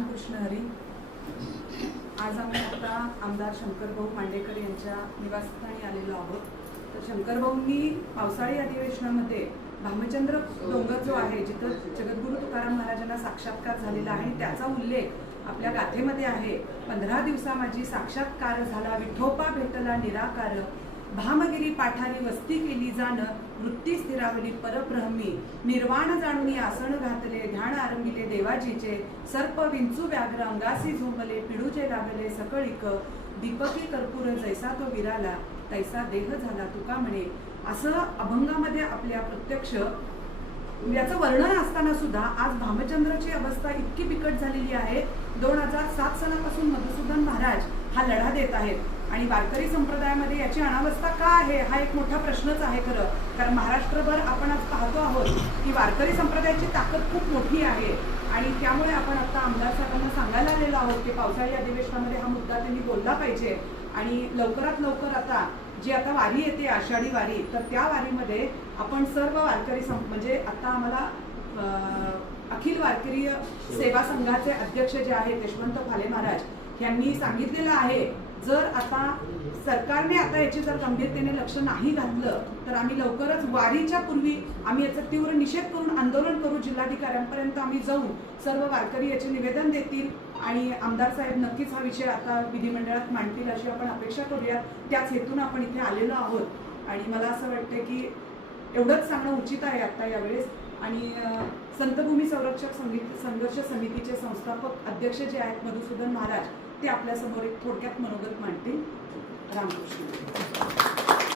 रामकृष्ण हरी। आज आम्ही आता आमदार शंकरभाऊ मांडेकर यांच्या निवासस्थानी आलेलो आहोत। तर शंकरभाऊंनी पावसाळी अधिवेशनामध्ये भामचंद्र डोंगर जो आहे जिथं जगद्गुरू तुकाराम महाराजांना साक्षात्कार झालेला आहे त्याचा उल्लेख आपल्या गाथेमध्ये आहे। 15 दिवसा माझी साक्षात्कार झाला, विठोबा भेटला निराकार, भामगिरी पाठारी वस्ती केली जाण, वृत्ती स्थिरावली परब्रह्मी, निर्वाण जाणून आसन घातले, ध्यान आरंभिले देवाजीचे, सर्प विंचू व्याघ्र अंगासी झोंबले, पिडूचे लागले सकळीक, दीपकी कर्पूर जैसा तो विराला, तैसा देह झाला तुका म्हणे। असं अभंगामध्ये आपल्या प्रत्यक्ष याचं वर्णन असताना सुद्धा आज भामचंद्राची अवस्था इतकी बिकट झालेली आहे। 2007 सालापासून मधुसूदन महाराज हा लढा देत आहेत आणि वारकरी संप्रदायामध्ये याची अनावस्था का आहे हा एक मोठा प्रश्नच आहे खरं। कारण महाराष्ट्रभर आपण आज पाहतो आहोत की वारकरी संप्रदायाची ताकद खूप मोठी आहे आणि त्यामुळे आपण आता आमदार साहेबांना सांगायला आलेलो आहोत की पावसाळी अधिवेशनामध्ये हा मुद्दा त्यांनी बोलला पाहिजे आणि लवकरात लवकर आता जी आता वारी येते आषाढी वारी, तर त्या वारीमध्ये आपण सर्व वारकरी म्हणजे आता आम्हाला अखिल वारकरी सेवा संघाचे अध्यक्ष जे आहेत यशवंत फाले महाराज यांनी सांगितलेलं आहे, जर आता सरकारने आता याची जर गंभीरतेने लक्ष नाही घातलं तर आम्ही लवकरच वारीच्या पूर्वी आम्ही याचा तीव्र निषेध करून आंदोलन करू, जिल्हाधिकाऱ्यांपर्यंत आम्ही जाऊन सर्व वारकरी याचे निवेदन देतील आणि आमदार साहेब नक्कीच हा विषय आता विधिमंडळात मांडतील अशी आपण अपेक्षा करूया। त्याच हेतून आपण इथे आलेलो आहोत आणि मला असं वाटतं की एवढंच सांगणं उचित आहे आता यावेळेस। आणि संतभूमी संरक्षक संघर्ष समितीचे संस्थापक अध्यक्ष जे आहेत मधुसूदन महाराज ते आपल्यासमोर एक थोडक्यात मनोगत मांडतील। रामकृष्ण।